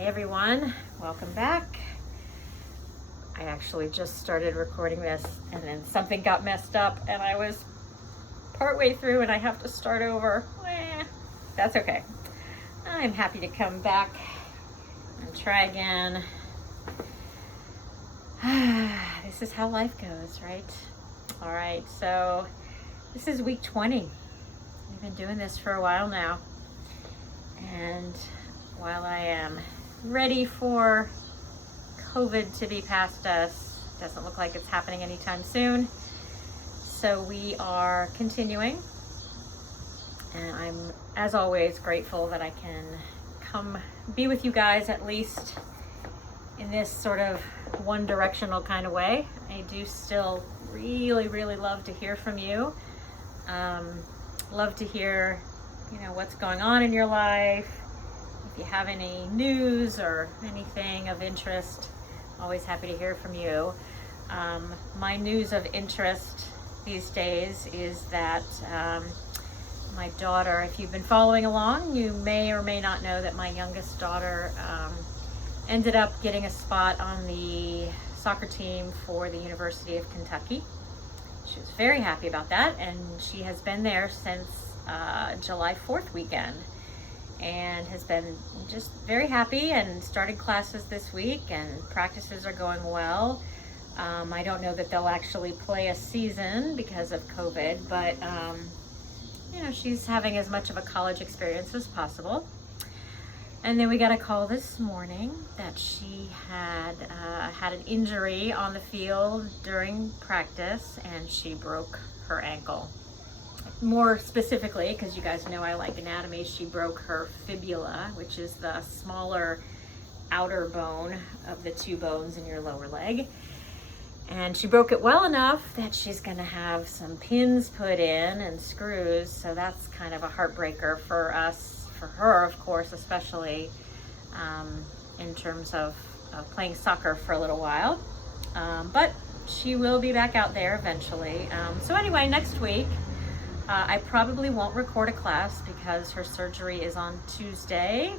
Hey everyone, welcome back. I actually just started recording this and then something got messed up and I was partway through and I have to start over. That's okay. I'm happy to come back and try again. This is how life goes, right? All right, so this is week 20. We've been doing this for a while now. And while I am ready for COVID to be past us, doesn't look like it's happening anytime soon. So we are continuing. And I'm, as always, grateful that I can come be with you guys at least in this sort of one-directional kind of way. I do still really love to hear from you. Love to hear, what's going on in your life. If you have any news or anything of interest, always happy to hear from you. My news of interest these days is that my daughter, if you've been following along, you may or may not know that my youngest daughter ended up getting a spot on the soccer team for the University of Kentucky. She was very happy about that, and she has been there since July 4th weekend and has been just very happy and started classes this week and practices are going well. I don't know that they'll actually play a season because of COVID, but she's having as much of a college experience as possible. And then we got a call this morning that she had had an injury on the field during practice and she broke her ankle. More specifically, because you guys know I like anatomy, she broke her fibula, which is the smaller outer bone of the two bones in your lower leg. And she broke it well enough that she's gonna have some pins put in and screws, so that's kind of a heartbreaker for us, for her of course, especially in terms of playing soccer for a little while. But she will be back out there eventually. So anyway, next week, I probably won't record a class because her surgery is on Tuesday.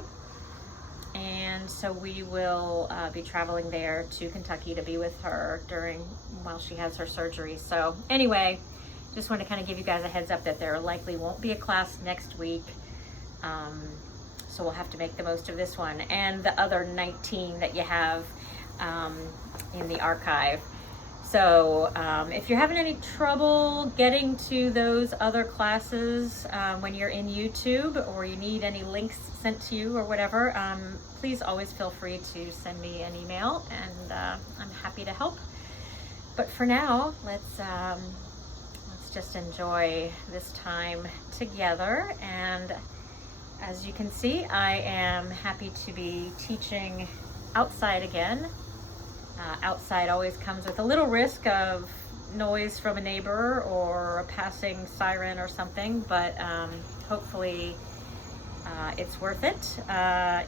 And so we will be traveling there to Kentucky to be with her while she has her surgery. So anyway, just want to kind of give you guys a heads up that there likely won't be a class next week. So we'll have to make the most of this one and the other 19 that you have in the archive. So if you're having any trouble getting to those other classes when you're in YouTube, or you need any links sent to you or whatever, please always feel free to send me an email and I'm happy to help. But for now, let's just enjoy this time together. And as you can see, I am happy to be teaching outside again. Outside always comes with a little risk of noise from a neighbor or a passing siren or something, but hopefully it's worth it.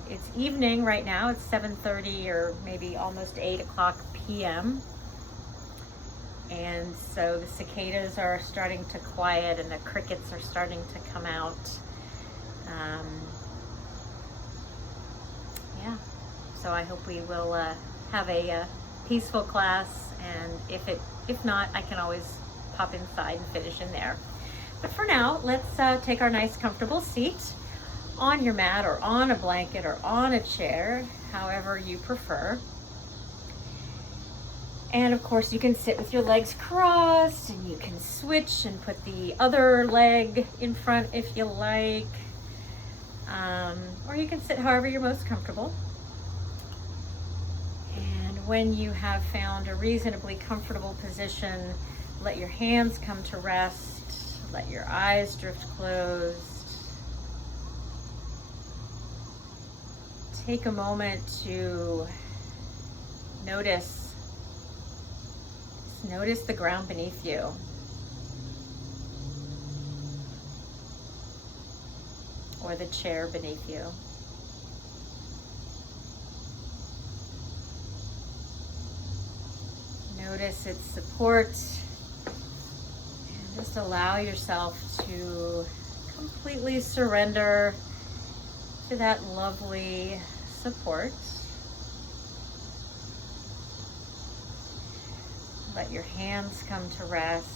It's evening right now. It's 7:30 or maybe almost 8 o'clock p.m. And so the cicadas are starting to quiet and the crickets are starting to come out. Yeah, so I hope we will have a peaceful class, and if not, I can always pop inside and finish in there. But for now, let's take our nice comfortable seat on your mat or on a blanket or on a chair, however you prefer. And of course you can sit with your legs crossed, and you can switch and put the other leg in front if you like, or you can sit however you're most comfortable. When you have found a reasonably comfortable position, let your hands come to rest, let your eyes drift closed. Take a moment to notice the ground beneath you. Or the chair beneath you. Notice its support, and just allow yourself to completely surrender to that lovely, support. Let your hands come to rest.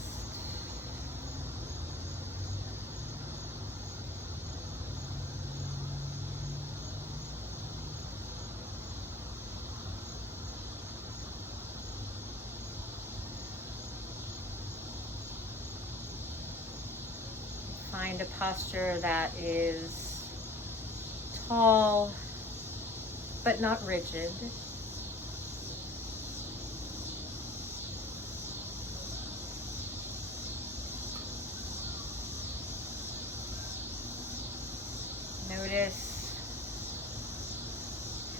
Find a posture that is tall but not rigid. Notice,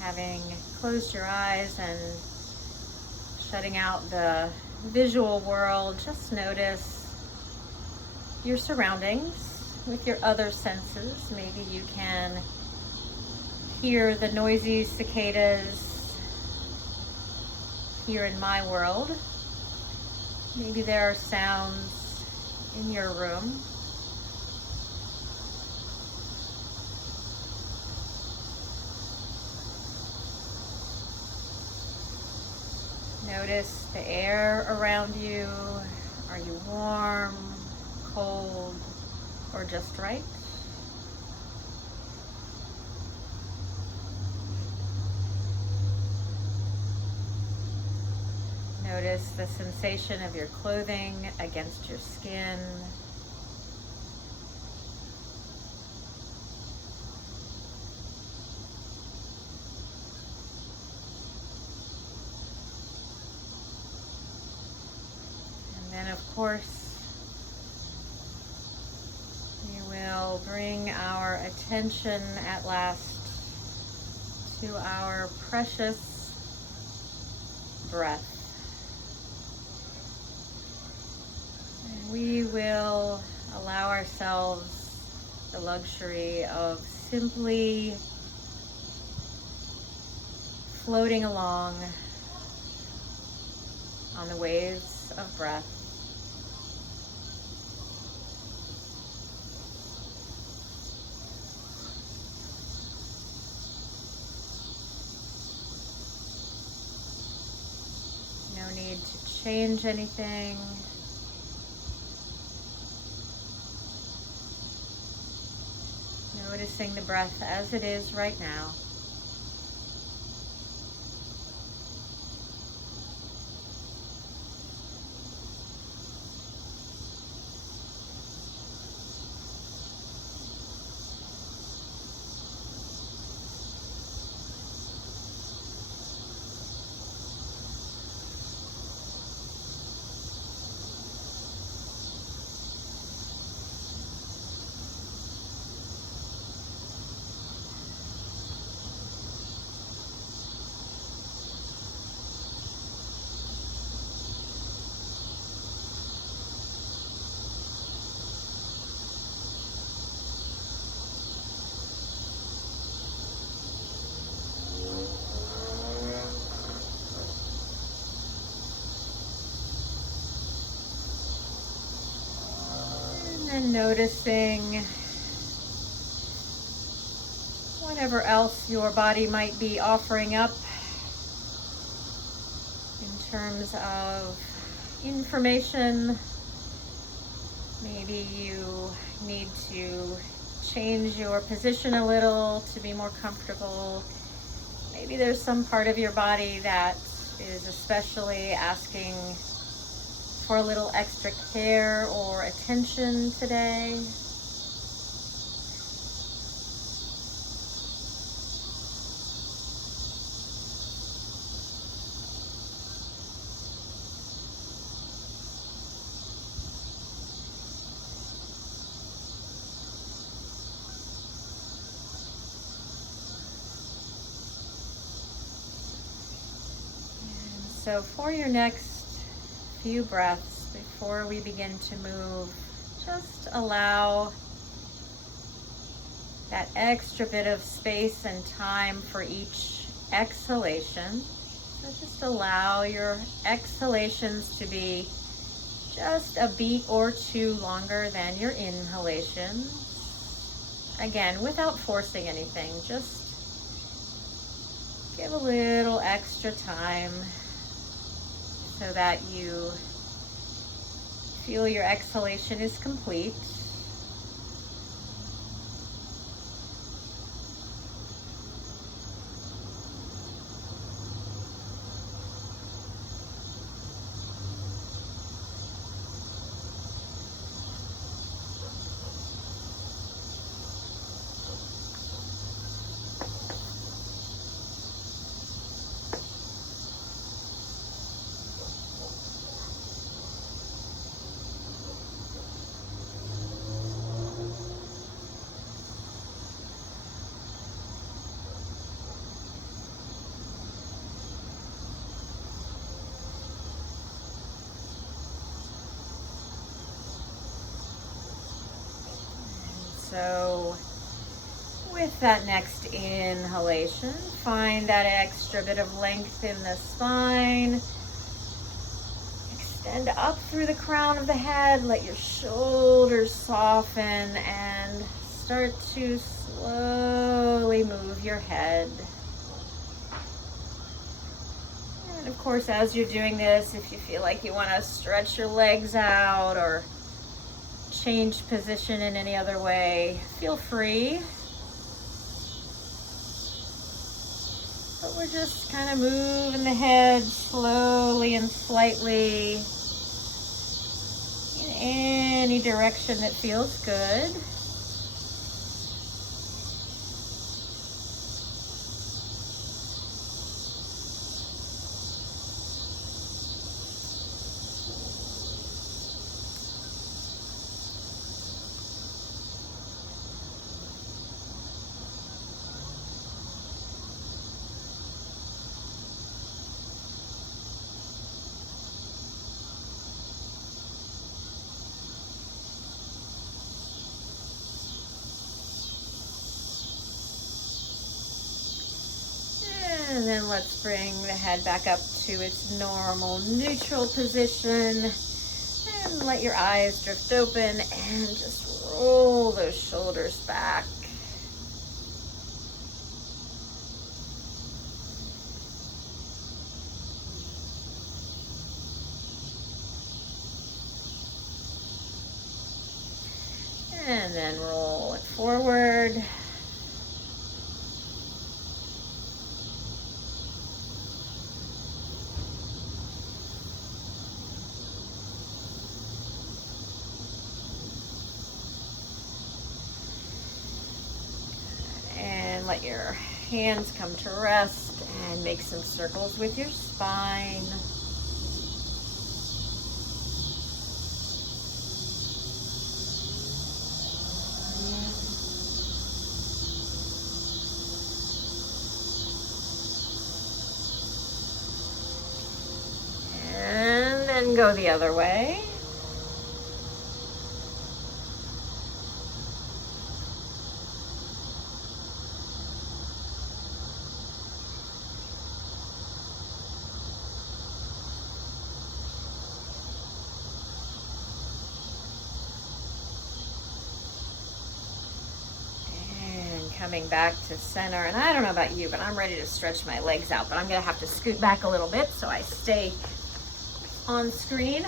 having closed your eyes and shutting out the visual world, just notice your surroundings with your other senses. Maybe you can hear the noisy cicadas here in my world. Maybe there are sounds in your room. Notice the air around you. Are you warm, cold, or just right? Notice the sensation of your clothing against your skin. And then, of course, we will bring our attention at last to our precious breath. And we will allow ourselves the luxury of simply floating along on the waves of breath. No need to change anything. Noticing the breath as it is right now. And noticing whatever else your body might be offering up in terms of information. Maybe you need to change your position a little to be more comfortable. Maybe there's some part of your body that is especially asking for a little extra care or attention today. And so for your next few breaths, before we begin to move, just allow that extra bit of space and time for each exhalation. So just allow your exhalations to be just a beat or two longer than your inhalation. Again, without forcing anything, just give a little extra time so that you feel your exhalation is complete. So with that next inhalation, find that extra bit of length in the spine. Extend up through the crown of the head. Let your shoulders soften and start to slowly move your head. And of course, as you're doing this, if you feel like you want to stretch your legs out or change position in any other way, feel free. But we're just kind of moving the head slowly and slightly in any direction that feels good. And then let's bring the head back up to its normal neutral position. And let your eyes drift open and just roll those shoulders back. And then roll it forward. And let your hands come to rest and make some circles with your spine. And then go the other way. Coming back to center, and I don't know about you, but I'm ready to stretch my legs out, but I'm gonna have to scoot back a little bit so I stay on screen.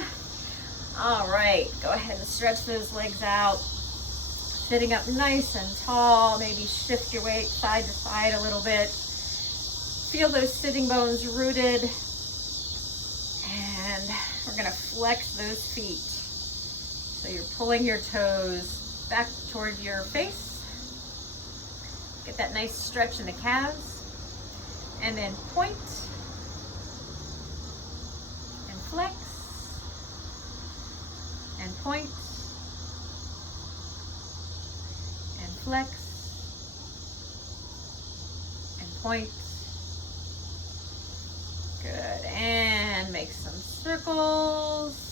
All right, go ahead and stretch those legs out, sitting up nice and tall. Maybe shift your weight side to side a little bit. Feel those sitting bones rooted, and we're gonna flex those feet. So you're pulling your toes back toward your face. Get that nice stretch in the calves, and then point and flex and point and flex and point. Good, and make some circles.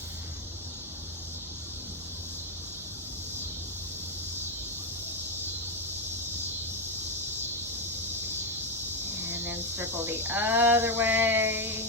And then circle the other way.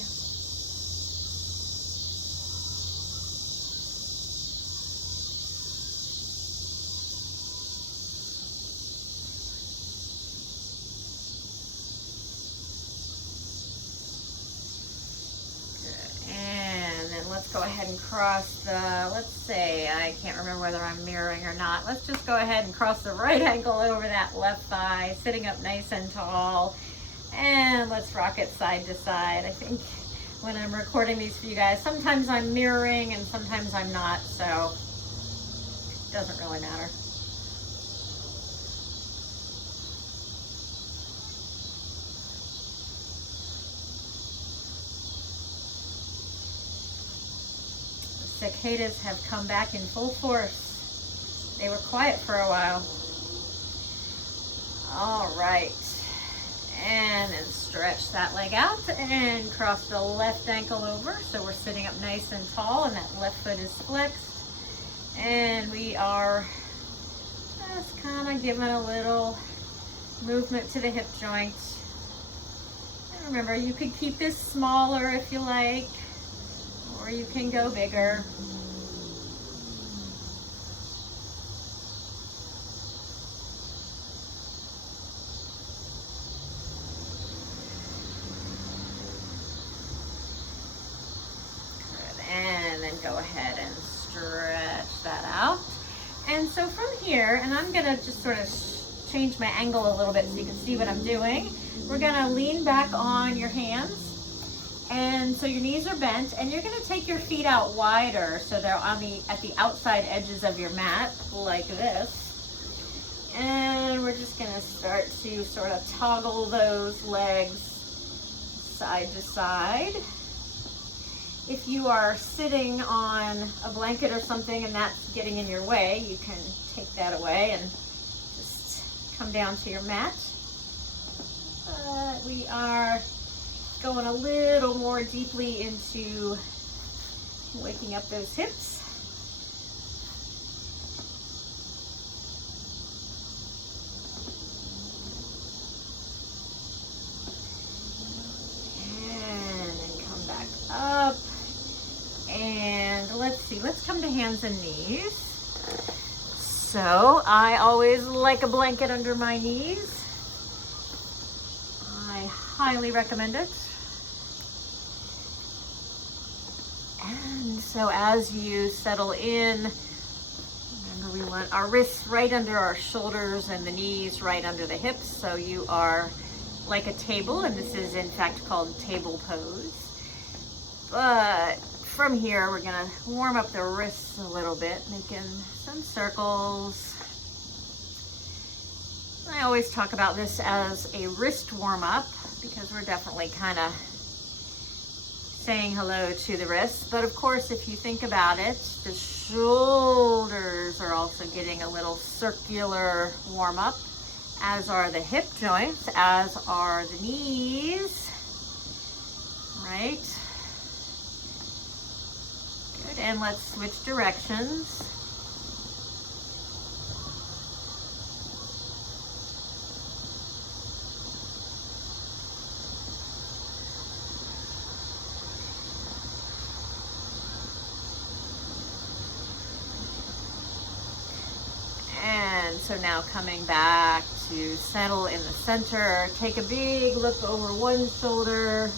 go ahead and cross the, let's say, I can't remember whether I'm mirroring or not. Let's just go ahead and cross the right ankle over that left thigh, sitting up nice and tall. And let's rock it side to side. I think when I'm recording these for you guys, sometimes I'm mirroring and sometimes I'm not, so it doesn't really matter. Cicadas have come back in full force. They were quiet for a while. All right. And then stretch that leg out and cross the left ankle over. So we're sitting up nice and tall and that left foot is flexed. And we are just kind of giving a little movement to the hip joint. And remember, you could keep this smaller if you like, or you can go bigger. Good. And then go ahead and stretch that out. And so from here, and I'm gonna just sort of change my angle a little bit so you can see what I'm doing. We're gonna lean back on your hands. And so your knees are bent, and you're gonna take your feet out wider so they're at the outside edges of your mat, like this. And we're just gonna start to sort of toggle those legs side to side. If you are sitting on a blanket or something and that's getting in your way, you can take that away and just come down to your mat. But we are going a little more deeply into waking up those hips. And then come back up. And let's see, let's come to hands and knees. So I always like a blanket under my knees. I highly recommend it. And so as you settle in, remember we want our wrists right under our shoulders and the knees right under the hips. So you are like a table, and this is in fact called table pose. But from here, we're gonna warm up the wrists a little bit, making some circles. I always talk about this as a wrist warm up because we're definitely kind of saying hello to the wrists. But of course, if you think about it, the shoulders are also getting a little circular warm up, as are the hip joints, as are the knees, right? Good, and let's switch directions. So now coming back to settle in the center, take a big look over one shoulder,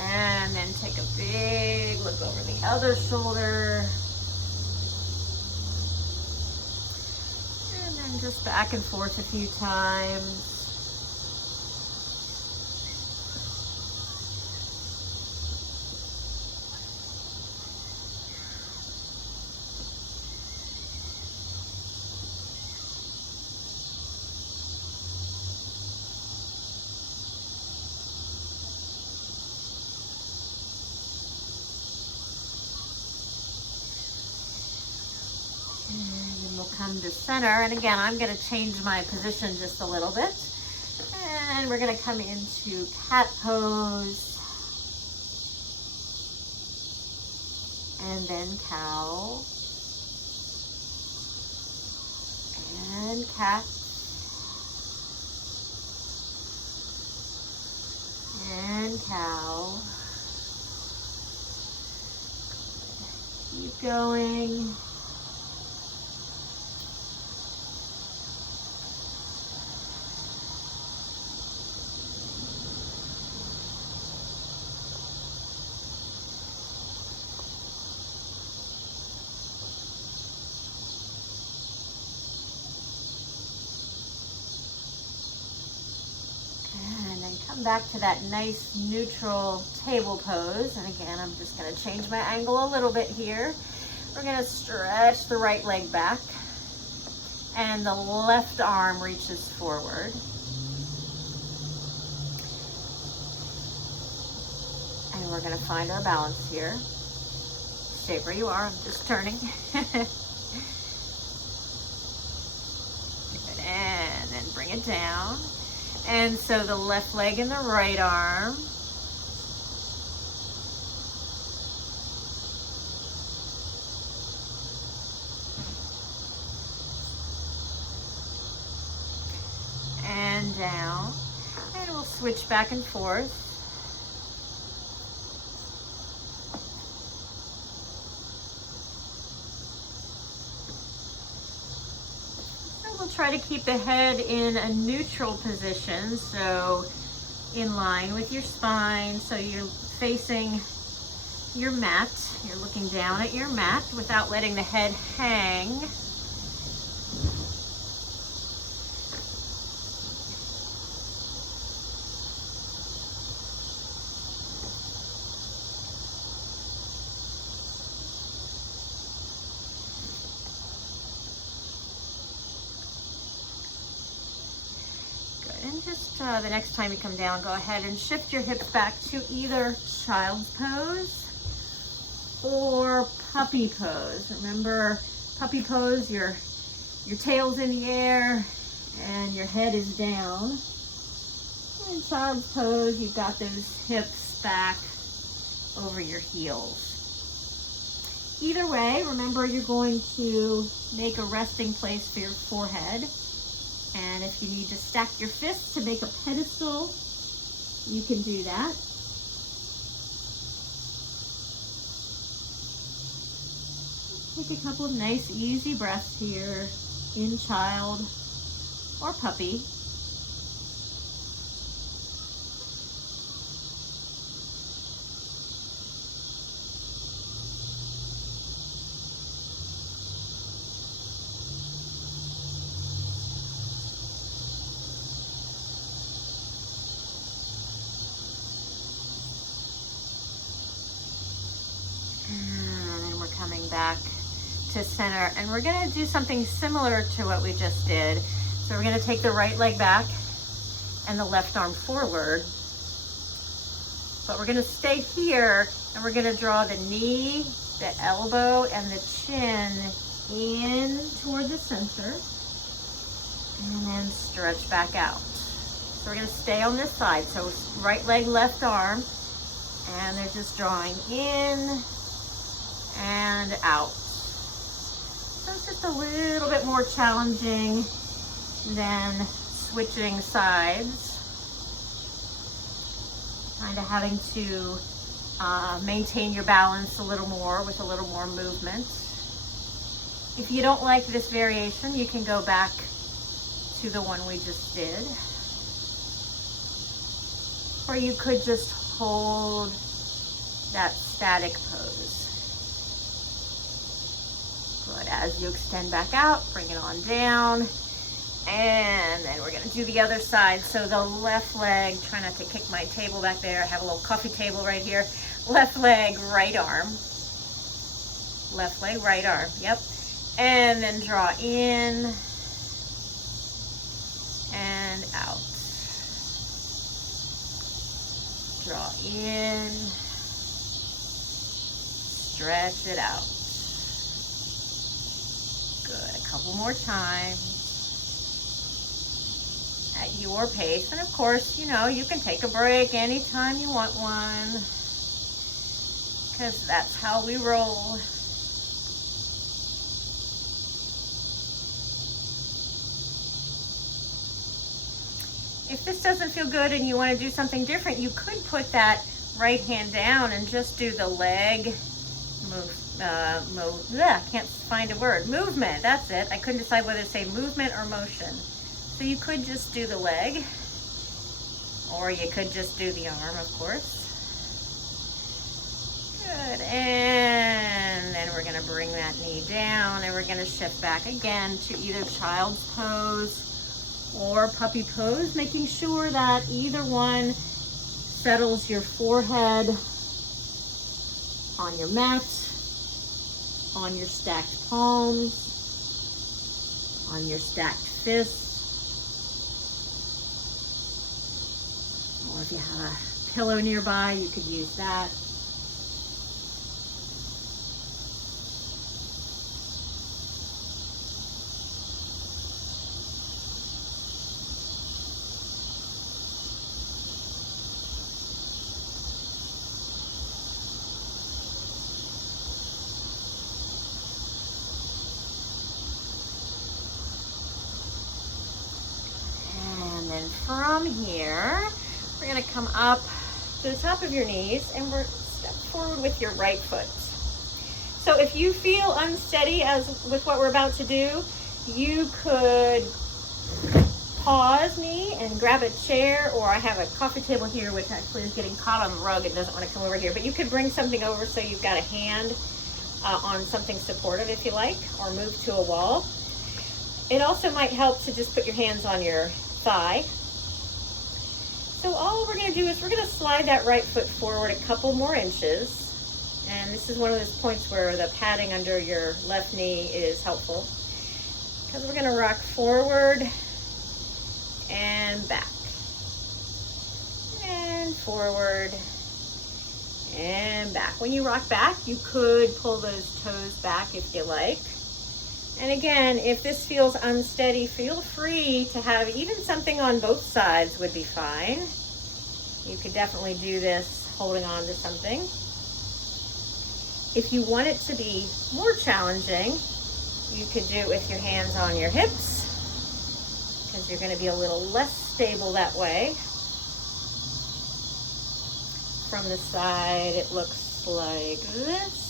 and then take a big look over the other shoulder, and then just back and forth a few times. Come to center, and again I'm going to change my position just a little bit, and we're going to come into cat pose and then cow and cat and cow. Keep going. Come back to that nice neutral table pose. And again, I'm just gonna change my angle a little bit here. We're gonna stretch the right leg back and the left arm reaches forward. And we're gonna find our balance here. Stay where you are, I'm just turning. Good, and then bring it down. And so the left leg and the right arm. And down. And we'll switch back and forth. We'll try to keep the head in a neutral position, so in line with your spine, so you're facing your mat. You're looking down at your mat without letting the head hang. And just the next time you come down, go ahead and shift your hips back to either child's pose or puppy pose. Remember, puppy pose, your tail's in the air and your head is down. And in child's pose, you've got those hips back over your heels. Either way, remember you're going to make a resting place for your forehead. And if you need to stack your fists to make a pedestal, you can do that. Take a couple of nice, easy breaths here in child or puppy. Coming back to center, and we're going to do something similar to what we just did. So we're going to take the right leg back and the left arm forward, but we're going to stay here and we're going to draw the knee, the elbow, and the chin in toward the center and then stretch back out. So we're going to stay on this side, so right leg, left arm, and they're just drawing in and out. So it's just a little bit more challenging than switching sides. Kind of having to maintain your balance a little more with a little more movement. If you don't like this variation, you can go back to the one we just did. Or you could just hold that static pose. Good. As you extend back out, bring it on down. And then we're going to do the other side. So the left leg, try not to kick my table back there. I have a little coffee table right here. Left leg, right arm. Left leg, right arm. Yep. And then draw in and out. Draw in. Stretch it out. Good. A couple more times. At your pace. And of course, you know, you can take a break anytime you want one, because that's how we roll. If this doesn't feel good and you want to do something different, you could put that right hand down and just do the leg I can't find a word. Movement, that's it. I couldn't decide whether to say movement or motion. So you could just do the leg, or you could just do the arm, of course. Good, and then we're gonna bring that knee down and we're gonna shift back again to either child's pose or puppy pose, making sure that either one settles your forehead on your mat, on your stacked palms, on your stacked fists, or if you have a pillow nearby, you could use that. And then from here, we're going to come up to the top of your knees and we're step forward with your right foot. So if you feel unsteady as with what we're about to do, you could pause me and grab a chair, or I have a coffee table here which actually is getting caught on the rug and doesn't want to come over here, but you could bring something over so you've got a hand on something supportive if you like, or move to a wall. It also might help to just put your hands on your thigh. So all we're going to do is we're going to slide that right foot forward a couple more inches. And this is one of those points where the padding under your left knee is helpful. Because we're going to rock forward and back. And forward and back. When you rock back, you could pull those toes back if you like. And again, if this feels unsteady, feel free to have even something on both sides would be fine. You could definitely do this holding on to something. If you want it to be more challenging, you could do it with your hands on your hips, because you're going to be a little less stable that way. From the side, it looks like this.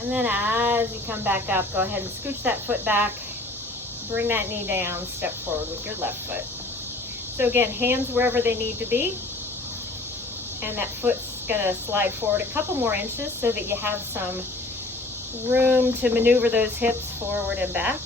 And then as you come back up, go ahead and scooch that foot back, bring that knee down, step forward with your left foot. So again, hands wherever they need to be, and that foot's gonna slide forward a couple more inches so that you have some room to maneuver those hips forward and back.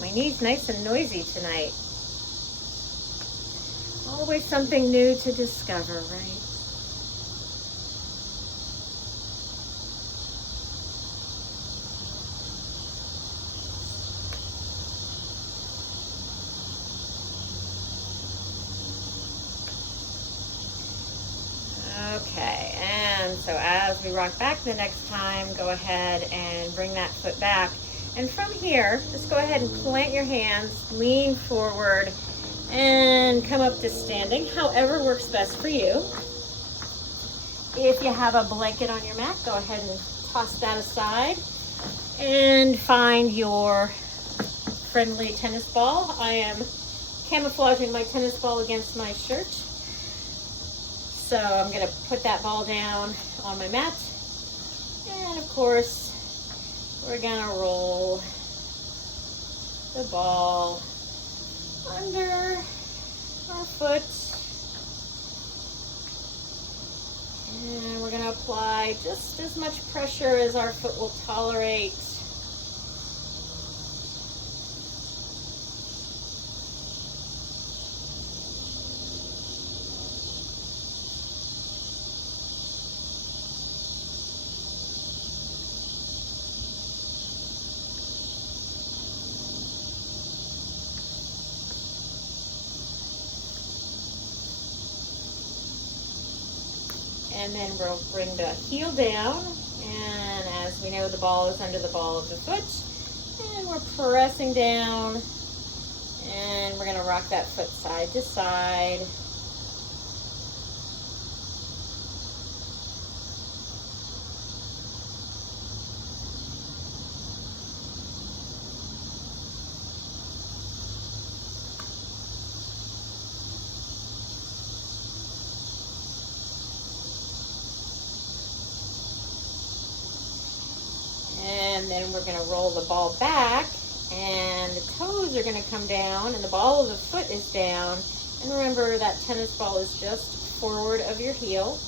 My knee's nice and noisy tonight. Always something new to discover, right? Okay, and so as we rock back the next time, go ahead and bring that foot back. And from here, just go ahead and plant your hands, lean forward, and come up to standing, however works best for you. If you have a blanket on your mat, go ahead and toss that aside and find your friendly tennis ball. I am camouflaging my tennis ball against my shirt. So I'm gonna put that ball down on my mat. And of course, we're gonna roll the ball under our foot. And we're gonna apply just as much pressure as our foot will tolerate. And then we'll bring the heel down, and as we know, the ball is under the ball of the foot, and we're pressing down, and we're going to rock that foot side to side. And then we're going to roll the ball back, and the toes are going to come down, and the ball of the foot is down. And remember, that tennis ball is just forward of your heel,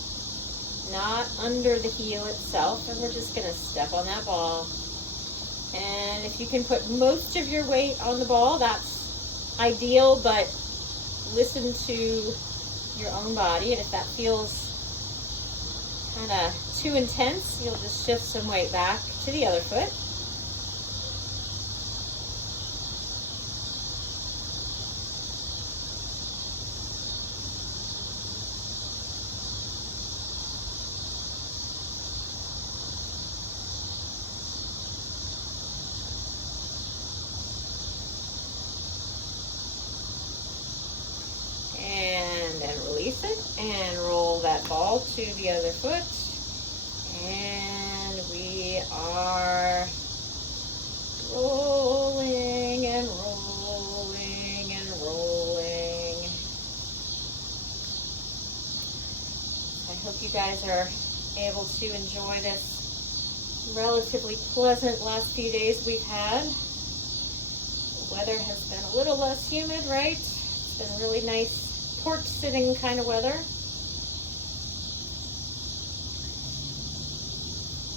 not under the heel itself. And we're just going to step on that ball. And if you can put most of your weight on the ball, that's ideal, but listen to your own body. And if that feels kind of too intense, you'll just shift some weight back to the other foot. And then release it and roll that ball to the other foot. And we are rolling and rolling and rolling. I hope you guys are able to enjoy this relatively pleasant last few days we've had. The weather has been a little less humid, right? It's been really nice porch sitting kind of weather.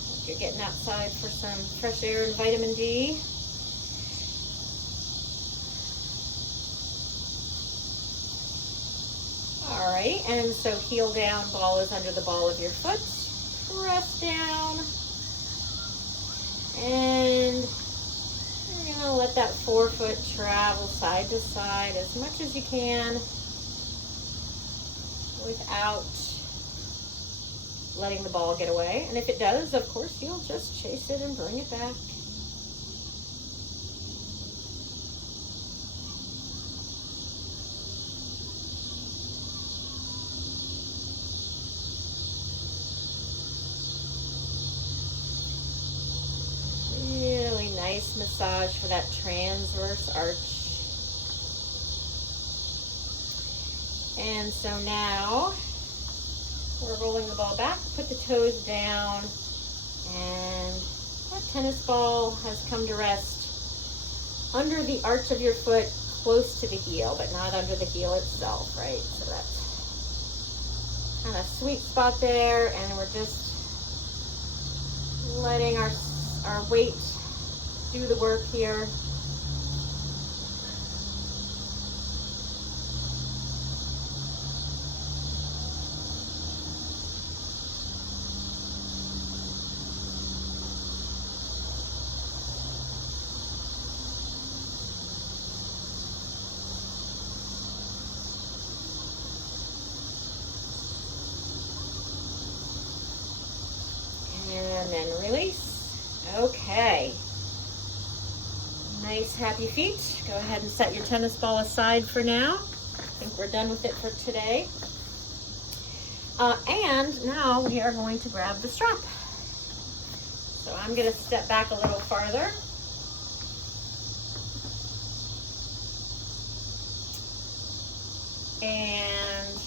Hope you're getting outside for some fresh air and vitamin D. All right, and so heel down, ball is under the ball of your foot. Press down. And you're gonna let that forefoot travel side to side as much as you can without letting the ball get away. And if it does, of course, you'll just chase it and bring it back. Really nice massage for that transverse arch. And so now we're rolling the ball back, put the toes down, and that tennis ball has come to rest under the arch of your foot, close to the heel, but not under the heel itself, right? So that's kind of sweet spot there, and we're just letting our weight do the work here. And then release. Okay. Nice, happy feet. Go ahead and set your tennis ball aside for now. I think we're done with it for today. And now we are going to grab the strap. So I'm going to step back a little farther. And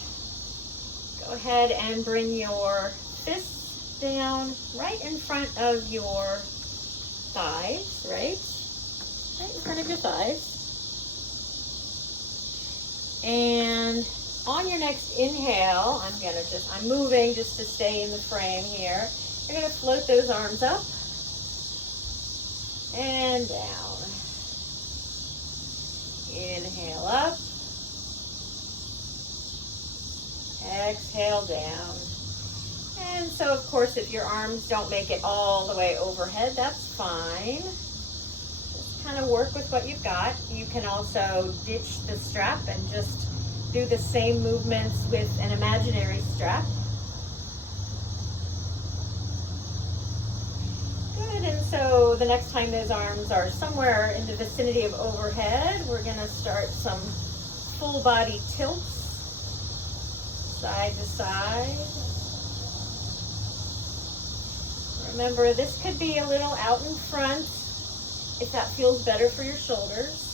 go ahead and bring your fists down right in front of your thighs, right? Right in front of your thighs. And on your next inhale, I'm moving just to stay in the frame here. You're gonna float those arms up and down. Inhale up. Exhale down. And so, of course, if your arms don't make it all the way overhead, that's fine. Just kind of work with what you've got. You can also ditch the strap and just do the same movements with an imaginary strap. Good, and so the next time those arms are somewhere in the vicinity of overhead, we're gonna start some full body tilts, side to side. Remember, this could be a little out in front if that feels better for your shoulders.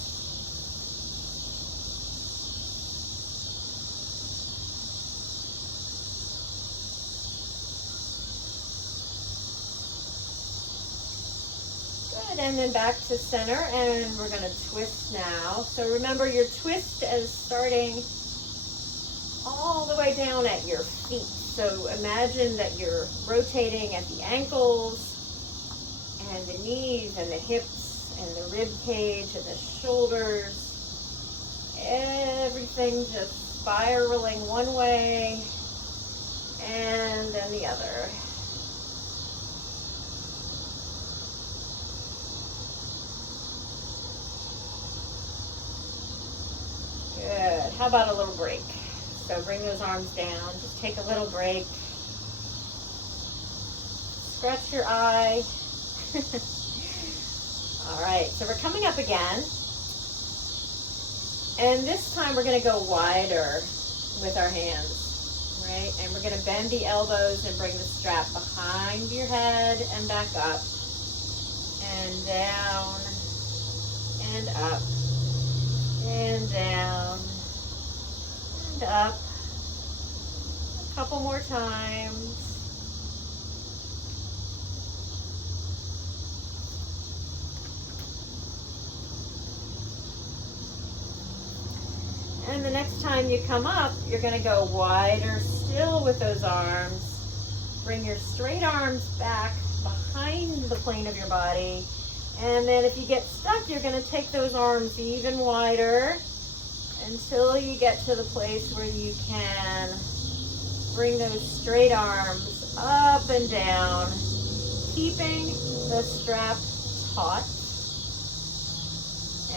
Good, and then back to center, and we're gonna twist now. So remember, your twist is starting all the way down at your feet. So imagine that you're rotating at the ankles and the knees and the hips and the rib cage and the shoulders. Everything just spiraling one way and then the other. Good. How about a little break? So bring those arms down. Just take a little break. Scratch your eye. All right, so we're coming up again. And this time we're going to go wider with our hands, right? And we're going to bend the elbows and bring the strap behind your head and back up and down and up and down and up. A couple more times. And the next time you come up, you're going to go wider still with those arms. Bring your straight arms back behind the plane of your body. And then if you get stuck, you're going to take those arms even wider until you get to the place where you can bring those straight arms up and down, keeping the strap taut.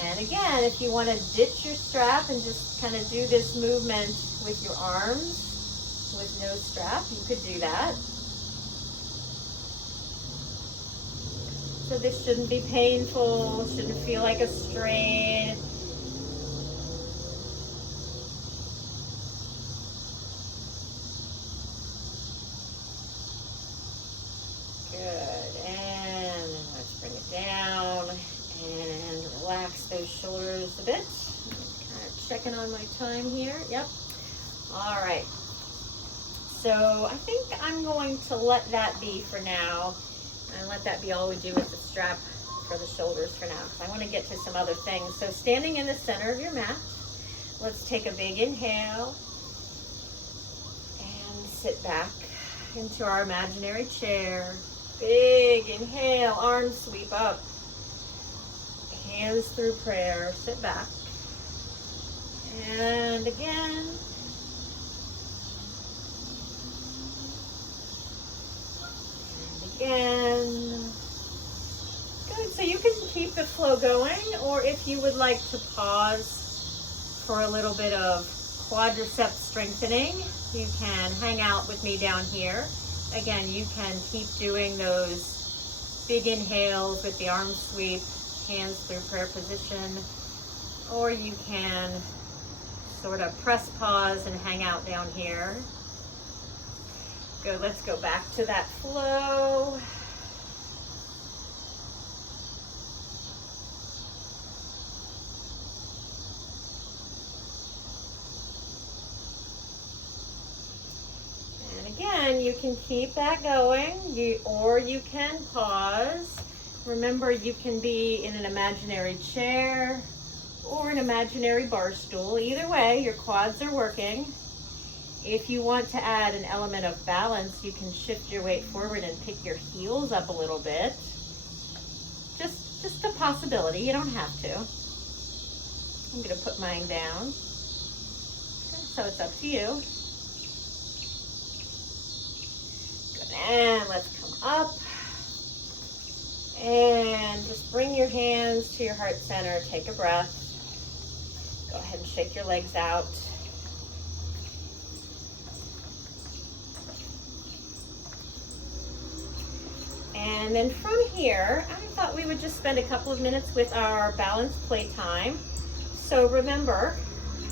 And again, if you want to ditch your strap and just kind of do this movement with your arms with no strap, you could do that. So this shouldn't be painful, shouldn't feel like a strain. Good, and let's bring it down and relax those shoulders a bit. Kind of checking on my time here, yep. All right, so I think I'm going to let that be for now. And let that be all we do with the strap for the shoulders for now, because I want to get to some other things. So standing in the center of your mat, let's take a big inhale and sit back into our imaginary chair. Big inhale, arms sweep up, hands through prayer, sit back. And again. Again. Good, so you can keep the flow going, or if you would like to pause for a little bit of quadricep strengthening, you can hang out with me down here. Again, you can keep doing those big inhales with the arm sweep, hands through prayer position, or you can sort of press pause and hang out down here. Good, let's go back to that flow. And again, you can keep that going, or you can pause. Remember, you can be in an imaginary chair or an imaginary bar stool. Either way, your quads are working. If you want to add an element of balance, you can shift your weight forward and pick your heels up a little bit. Just a possibility, you don't have to. I'm gonna put mine down. So it's up to you. Good, and let's come up. And just bring your hands to your heart center, take a breath. Go ahead and shake your legs out. And then from here, I thought we would just spend a couple of minutes with our balance playtime. So remember,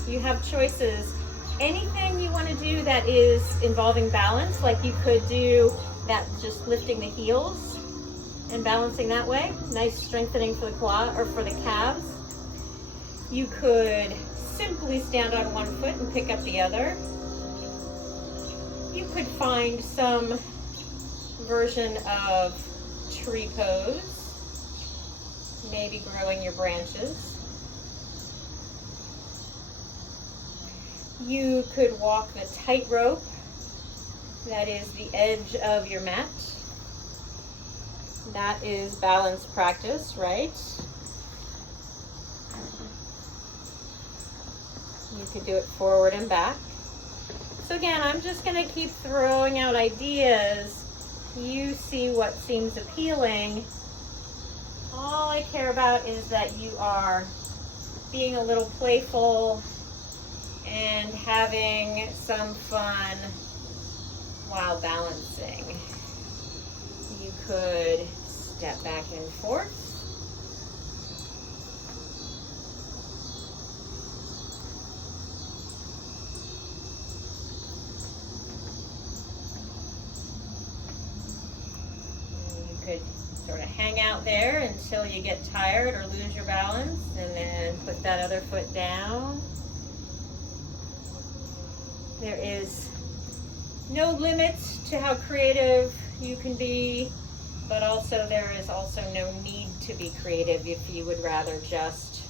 you have choices. Anything you want to do that is involving balance, like you could do that, just lifting the heels and balancing that way. Nice strengthening for the quad or for the calves. You could simply stand on one foot and pick up the other. You could find some version of tree pose. maybe growing your branches. You could walk the tightrope, that is the edge of your mat. That is balance practice, right? You could do it forward and back. So again, I'm just going to keep throwing out ideas. You see what seems appealing. All I care about is that you are being a little playful and having some fun while balancing. You could step back and forth. Could sort of hang out there until you get tired or lose your balance, and then put that other foot down. There is no limit to how creative you can be, but also there is also no need to be creative if you would rather just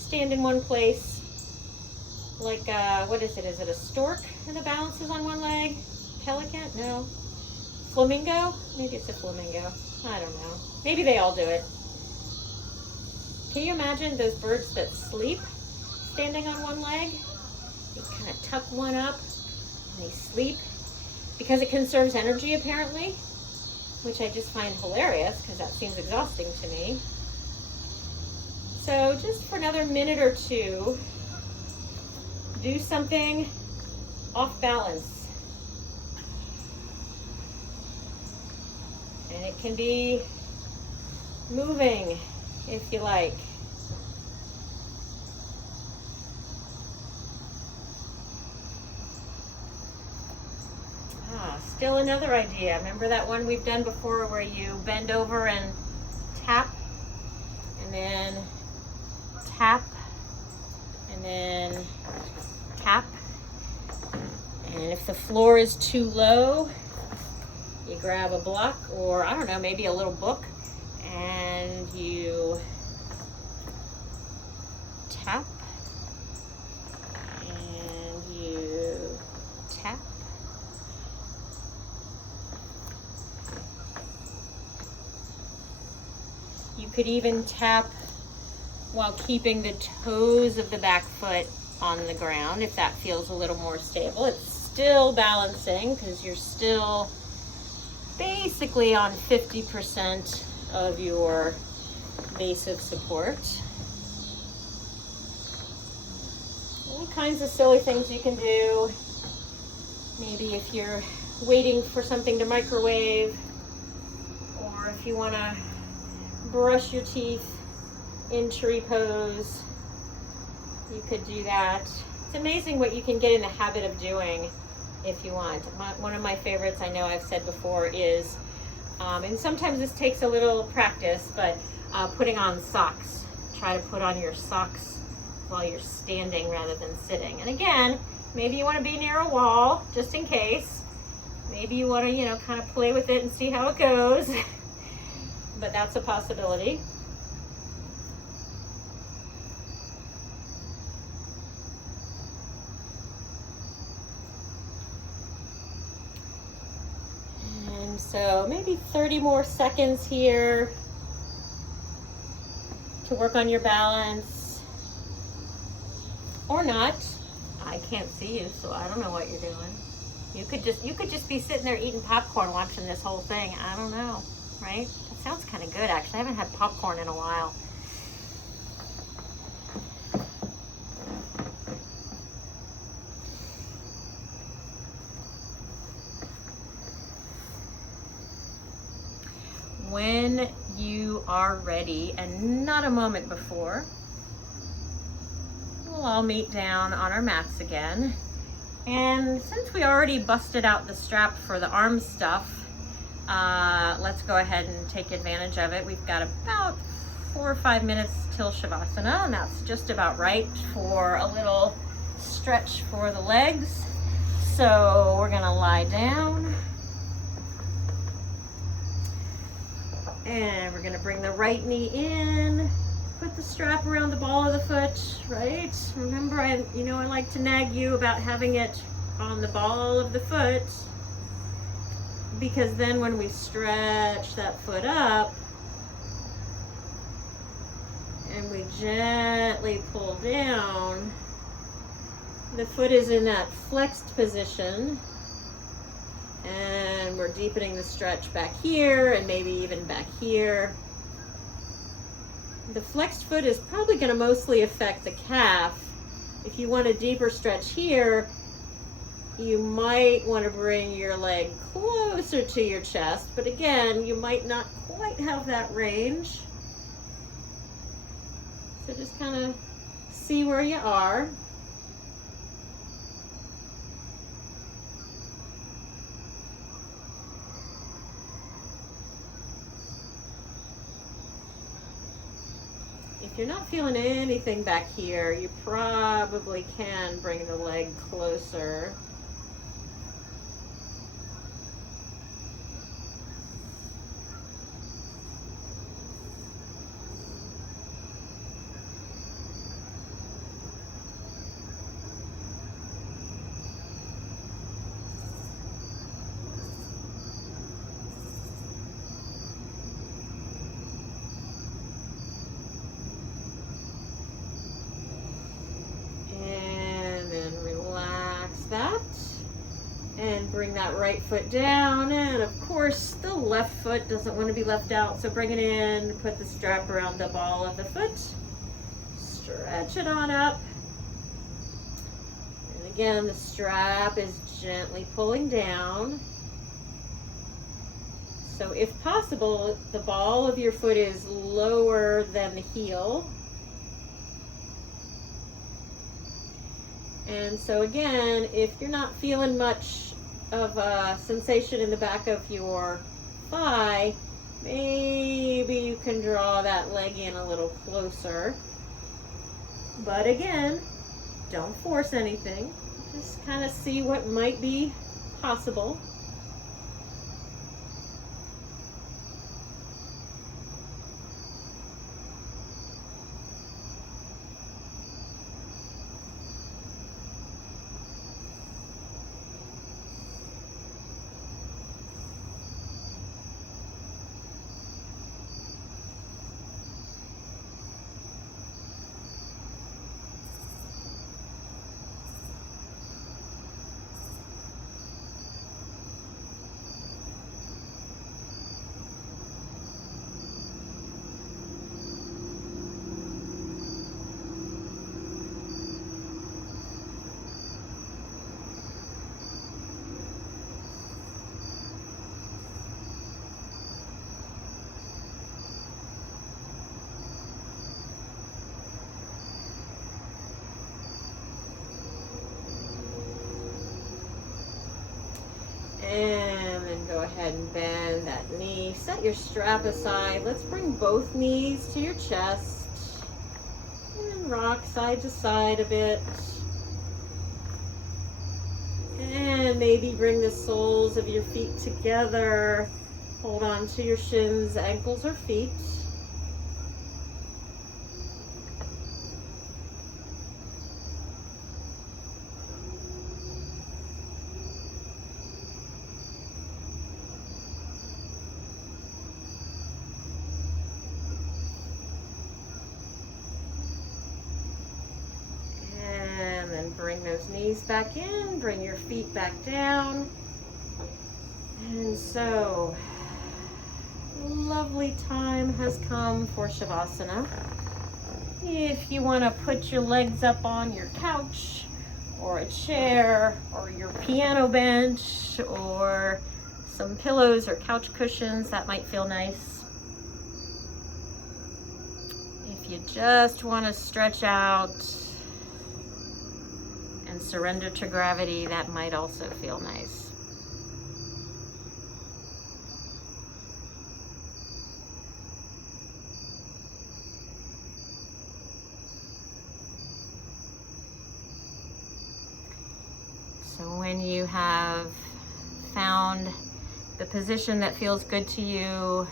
stand in one place. Like, what is it? Is it a stork that balances on one leg? Pelican? No. Flamingo? Maybe it's a flamingo. I don't know. Maybe they all do it. Can you imagine those birds that sleep standing on one leg? They kind of tuck one up and they sleep because it conserves energy apparently, which I just find hilarious because that seems exhausting to me. So just for another minute or two, do something off balance. And it can be moving if you like. Still another idea. Remember that one we've done before where you bend over and tap, and then tap, and then tap. And if the floor is too low, you grab a block, or I don't know, maybe a little book, and you tap, and you tap. You could even tap while keeping the toes of the back foot on the ground if that feels a little more stable. It's still balancing because you're still basically on 50% of your base of support. All kinds of silly things you can do. Maybe if you're waiting for something to microwave, or if you want to brush your teeth in tree pose, you could do that. It's amazing what you can get in the habit of doing if you want. One of my favorites, I know I've said before, is, and sometimes this takes a little practice, but putting on socks. Try to put on your socks while you're standing rather than sitting. And again, maybe you want to be near a wall, just in case. Maybe you want to, kind of play with it and see how it goes. But that's a possibility. And so maybe 30 more seconds here to work on your balance. Or not. I can't see you, so I don't know what you're doing. You could just be sitting there eating popcorn watching this whole thing. I don't know, right? That sounds kind of good, actually. I haven't had popcorn in a while. When you are ready, and not a moment before, we'll all meet down on our mats again. And since we already busted out the strap for the arm stuff, let's go ahead and take advantage of it. We've got about 4 or 5 minutes till Shavasana, and that's just about right for a little stretch for the legs. So we're gonna lie down. And we're gonna bring the right knee in, put the strap around the ball of the foot, right? Remember, I like to nag you about having it on the ball of the foot, because then when we stretch that foot up and we gently pull down, the foot is in that flexed position, and we're deepening the stretch back here and maybe even back here. The flexed foot is probably going to mostly affect the calf. If you want a deeper stretch here, you might want to bring your leg closer to your chest, but again, you might not quite have that range. So just kind of see where you are. If you're not feeling anything back here, you probably can bring the leg closer. And bring that right foot down, and of course the left foot doesn't want to be left out, so bring it in, put the strap around the ball of the foot, stretch it on up, and again the strap is gently pulling down. So if possible, the ball of your foot is lower than the heel. And so again, if you're not feeling much of a sensation in the back of your thigh, maybe you can draw that leg in a little closer. But again, don't force anything. Just kind of see what might be possible. And then go ahead and bend that knee. Set your strap aside. Let's bring both knees to your chest. And rock side to side a bit. And maybe bring the soles of your feet together. Hold on to your shins, ankles, or feet. Bring those knees back in, bring your feet back down. And so, lovely time has come for Shavasana. If you want to put your legs up on your couch or a chair or your piano bench or some pillows or couch cushions, that might feel nice. If you just want to stretch out and surrender to gravity, that might also feel nice. So when you have found the position that feels good to you,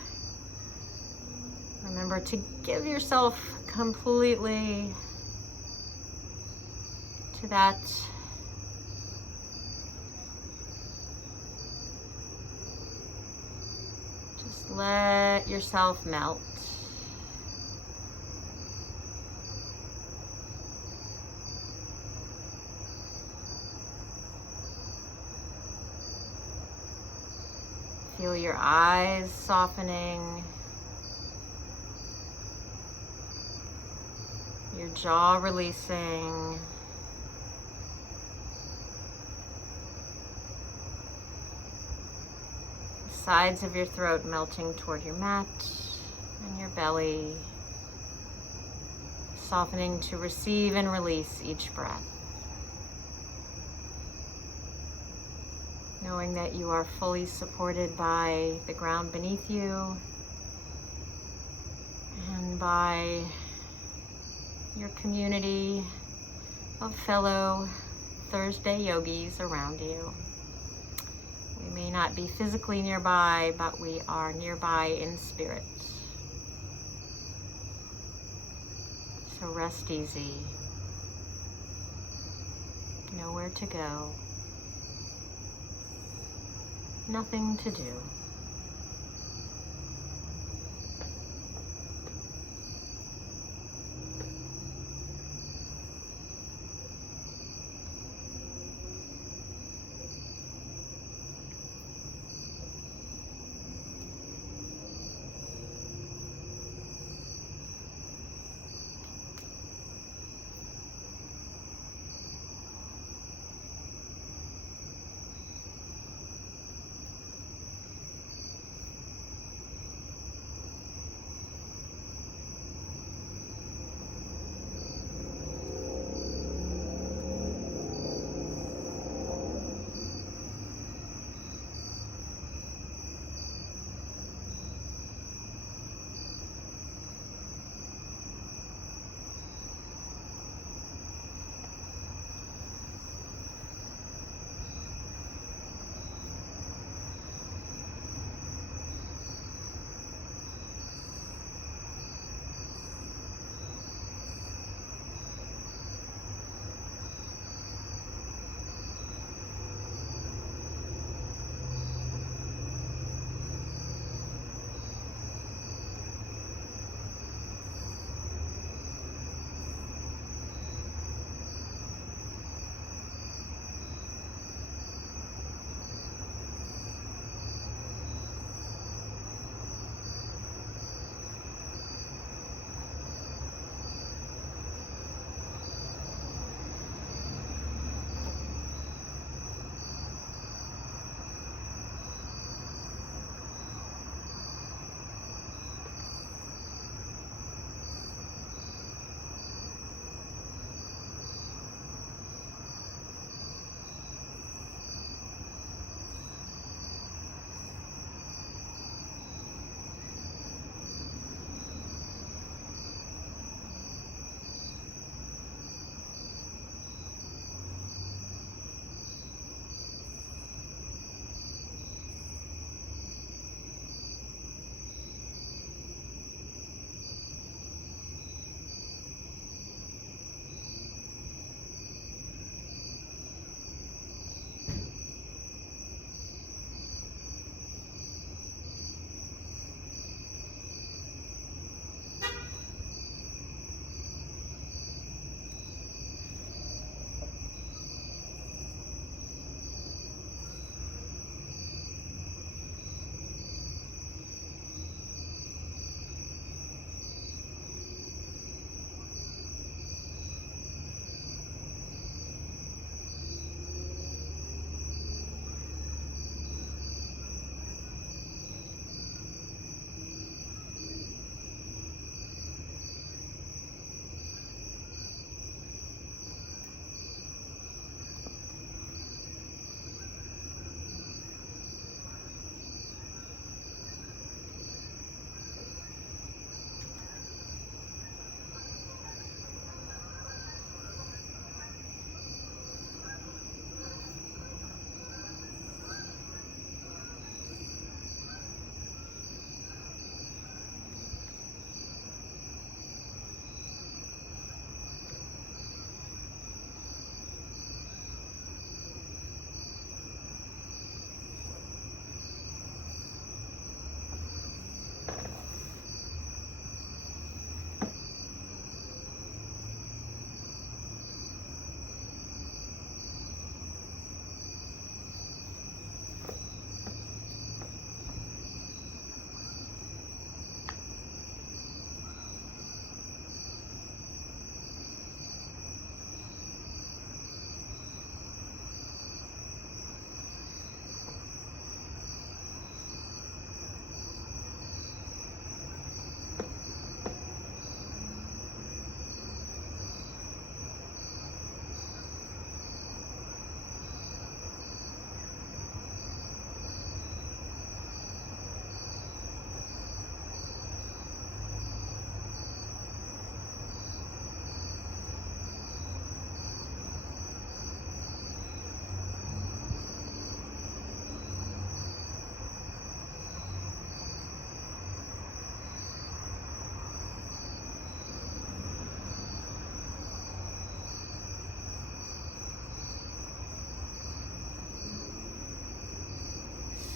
Remember to give yourself completely to that just let yourself melt. Feel your eyes softening, your jaw releasing, the sides of your throat melting toward your mat, and your belly softening to receive and release each breath. Knowing that you are fully supported by the ground beneath you and by your community of fellow Thursday yogis around you. We may not be physically nearby, but we are nearby in spirit. So rest easy. Know where to go. Nothing to do.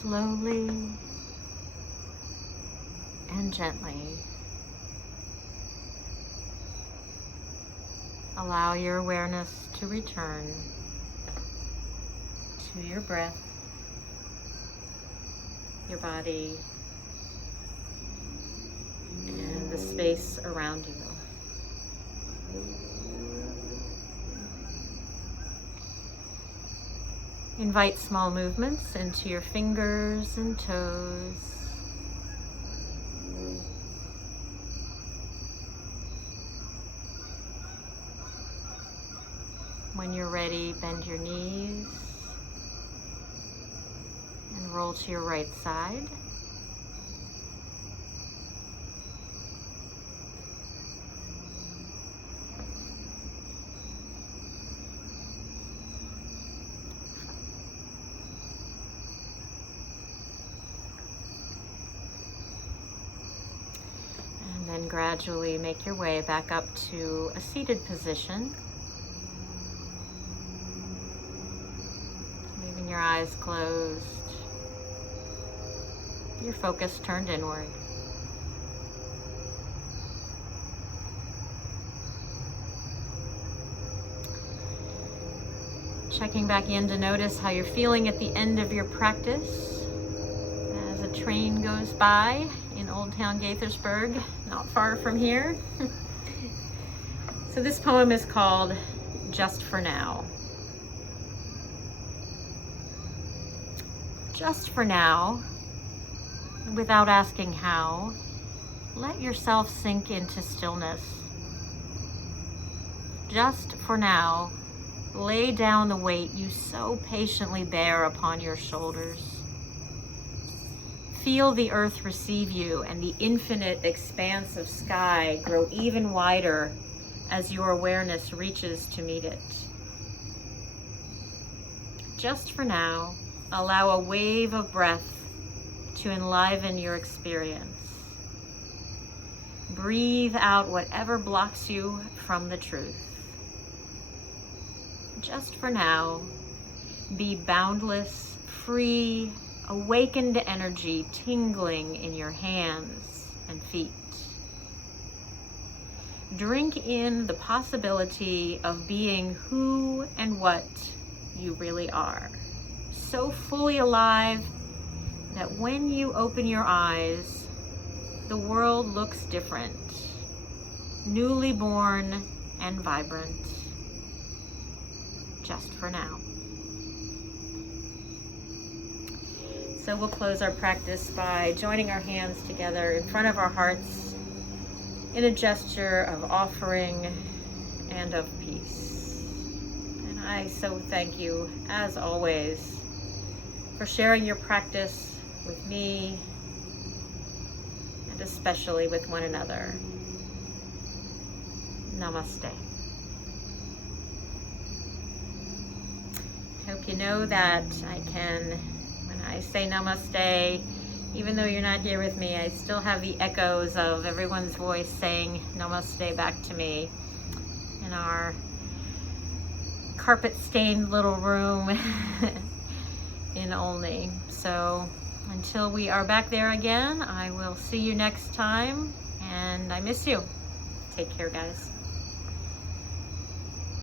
slowly and gently allow your awareness to return to your breath, your body, and the space around you. Invite small movements into your fingers and toes. When you're ready, bend your knees and roll to your right side. And then gradually make your way back up to a seated position. Leaving your eyes closed, your focus turned inward. Checking back in to notice how you're feeling at the end of your practice as a train goes by in Old Town Gaithersburg, not far from here. So this poem is called Just for Now. Just for now, without asking how, let yourself sink into stillness. Just for now, lay down the weight you so patiently bear upon your shoulders. Feel the earth receive you and the infinite expanse of sky grow even wider as your awareness reaches to meet it. Just for now, allow a wave of breath to enliven your experience. Breathe out whatever blocks you from the truth. Just for now, be boundless, free, awakened energy tingling in your hands and feet. Drink in the possibility of being who and what you really are. So fully alive that when you open your eyes, the world looks different, newly born and vibrant. Just for now. So we'll close our practice by joining our hands together in front of our hearts in a gesture of offering and of peace. And I so thank you, as always, for sharing your practice with me and especially with one another. Namaste. Hope you know that I can, when I say namaste, even though you're not here with me, I still have the echoes of everyone's voice saying namaste back to me in our carpet-stained little room in Olney. So until we are back there again, I will see you next time, and I miss you. Take care, guys.